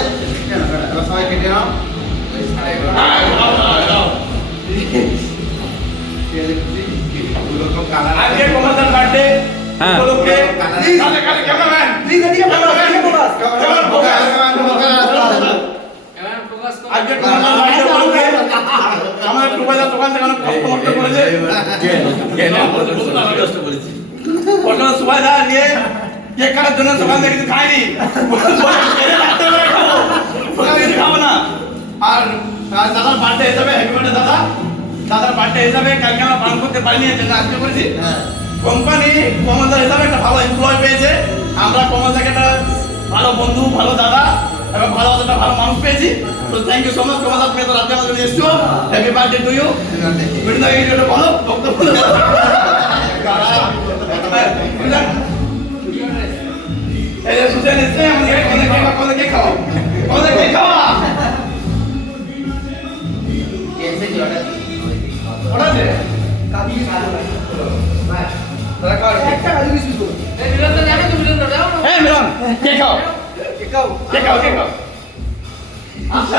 সবাই কেটে নাও আজকে কমলদার বার্থডে হ্যাঁ। উপলক্ষে কালে কালে ক্যামেরাম্যান প্লিজ এদিকে আজকে কমলদার বার্থডে উপলক্ষে আমাদের টুবাইদার দোকান থেকে অনেক কষ্ট করেছে প্রথমে সুবাইদা নিয়ে কেক কাটার জন্য দোকান থেকে কিছু খাইনি খাবো না আর দাদার বার্থডে হিসাবে হ্যাপি বার্থডে দাদা দাদার বার্থডে হিসাবে কালকে আমরা পালন করতে পারিনি এর জন্য আজকে করেছি কোম্পানি কমলদার হিসাবে একটা ভালো এমপ্লয় পেয়েছে আমরা কমলদাকে একটা ভালো বন্ধু ভালো দাদা এবং ভালো একটা ভালো মানুষ পেয়েছি তো থ্যাংক ইউ সো মাচ কমলদা তুমি তো রাতে আমাদের এসছো হ্যাপি বার্থডে টু ইউ ভিডিওটা ভিডিওটা বলো বক্তব্য এই যে সুজেন এসে আমাদের কোনে কে খাও কোনে কে খাওয়া ওটা দে কাবি ভালো লাগে দাদা খাও একটা কাজু বিস্কুট করো এই মিলন তো জানো তো মিলন দাও এই মিলন কে খাও কে খাও কে খাও কে খাও আচ্ছা